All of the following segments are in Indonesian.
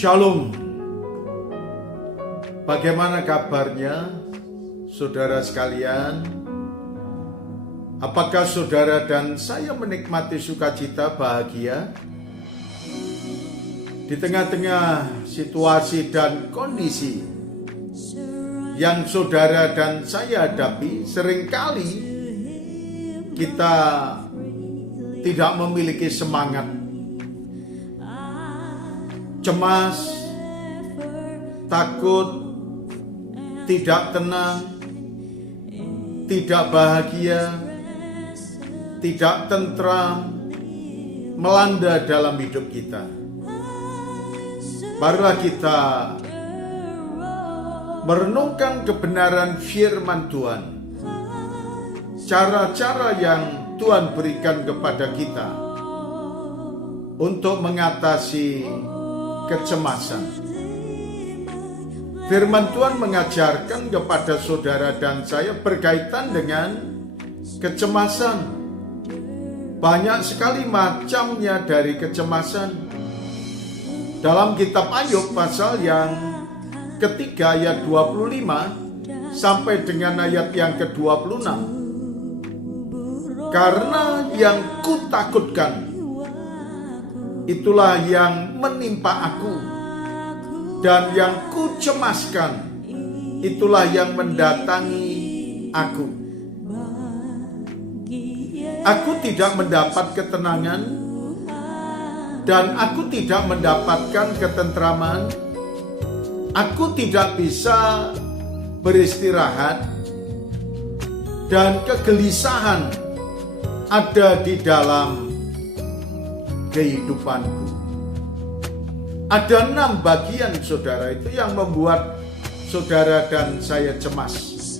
Shalom. Bagaimana kabarnya saudara sekalian? Apakah saudara dan saya menikmati sukacita bahagia di tengah-tengah situasi dan kondisi yang saudara dan saya hadapi? Seringkali kita tidak memiliki semangat, cemas, takut, tidak tenang, tidak bahagia, tidak tentram, melanda dalam hidup kita. Marilah kita merenungkan kebenaran firman Tuhan, cara-cara yang Tuhan berikan kepada kita untuk mengatasi kecemasan. Firman Tuhan mengajarkan kepada saudara dan saya berkaitan dengan kecemasan. Banyak sekali macamnya dari kecemasan. Dalam kitab Ayub pasal yang ketiga ayat 25 sampai dengan ayat yang ke-26. Karena yang kutakutkan itulah yang menimpa aku, dan yang kucemaskan itulah yang mendatangi aku. Aku tidak mendapat ketenangan dan aku tidak mendapatkan ketentraman. Aku tidak bisa beristirahat dan kegelisahan ada di dalam kehidupanku. Ada 6 bagian saudara itu yang membuat saudara dan saya cemas.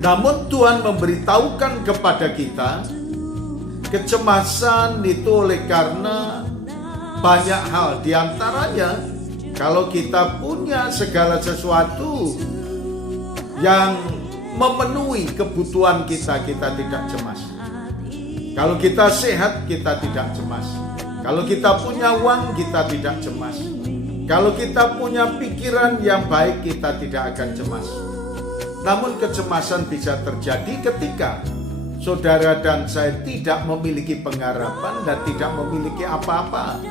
Namun Tuhan memberitahukan kepada kita, kecemasan itu oleh karena banyak hal. Di antaranya, kalau kita punya segala sesuatu yang memenuhi kebutuhan kita, kita tidak cemas. Kalau kita sehat, kita tidak cemas. Kalau kita punya uang, kita tidak cemas. Kalau kita punya pikiran yang baik, kita tidak akan cemas. Namun kecemasan bisa terjadi ketika saudara dan saya tidak memiliki pengharapan dan tidak memiliki apa-apa.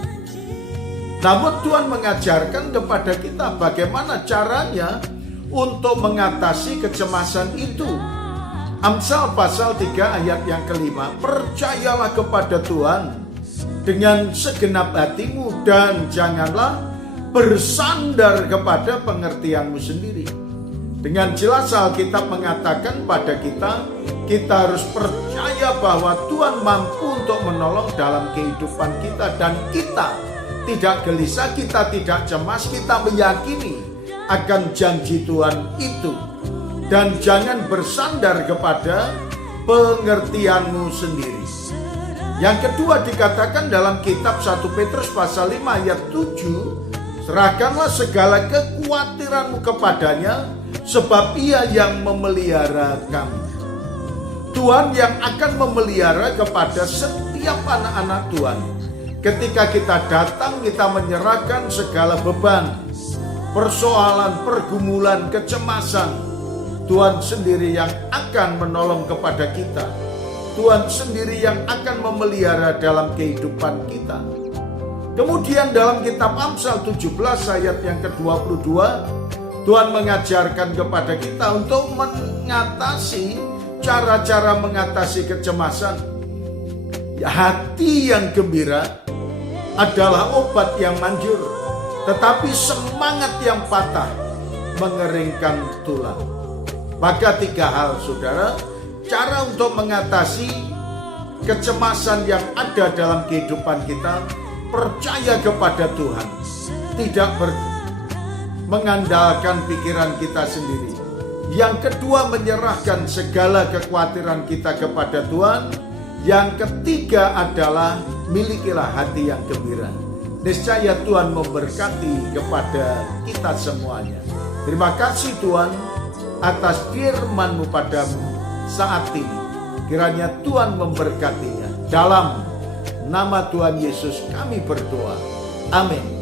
Namun Tuhan mengajarkan kepada kita bagaimana caranya untuk mengatasi kecemasan itu. Amsal pasal 3 ayat yang ke-5, percayalah kepada Tuhan dengan segenap hatimu dan janganlah bersandar kepada pengertianmu sendiri. Dengan jelas Alkitab mengatakan pada kita harus percaya bahwa Tuhan mampu untuk menolong dalam kehidupan kita, dan kita tidak gelisah, kita tidak cemas, kita meyakini akan janji Tuhan itu. Dan jangan bersandar kepada pengertianmu sendiri. Yang kedua dikatakan dalam kitab 1 Petrus pasal 5 ayat 7, serahkanlah segala kekhawatiranmu kepadanya, sebab ia yang memelihara kamu. Tuhan yang akan memelihara kepada setiap anak-anak Tuhan. Ketika kita datang, kita menyerahkan segala beban, persoalan, pergumulan, kecemasan. Tuhan sendiri yang akan menolong kepada kita. Tuhan sendiri yang akan memelihara dalam kehidupan kita. Kemudian dalam kitab Amsal 17 ayat yang ke-22, Tuhan mengajarkan kepada kita untuk mengatasi cara-cara mengatasi kecemasan. Hati yang gembira adalah obat yang manjur, tetapi semangat yang patah mengeringkan tulang. Maka 3 hal saudara, cara untuk mengatasi kecemasan yang ada dalam kehidupan kita. Percaya kepada Tuhan, tidak mengandalkan pikiran kita sendiri. Yang kedua, menyerahkan segala kekhawatiran kita kepada Tuhan. Yang ketiga adalah milikilah hati yang gembira. Niscaya Tuhan memberkati kepada kita semuanya. Terima kasih Tuhan atas firman-Mu pada saat ini. Kiranya Tuhan memberkatinya. Dalam nama Tuhan Yesus kami berdoa. Amin.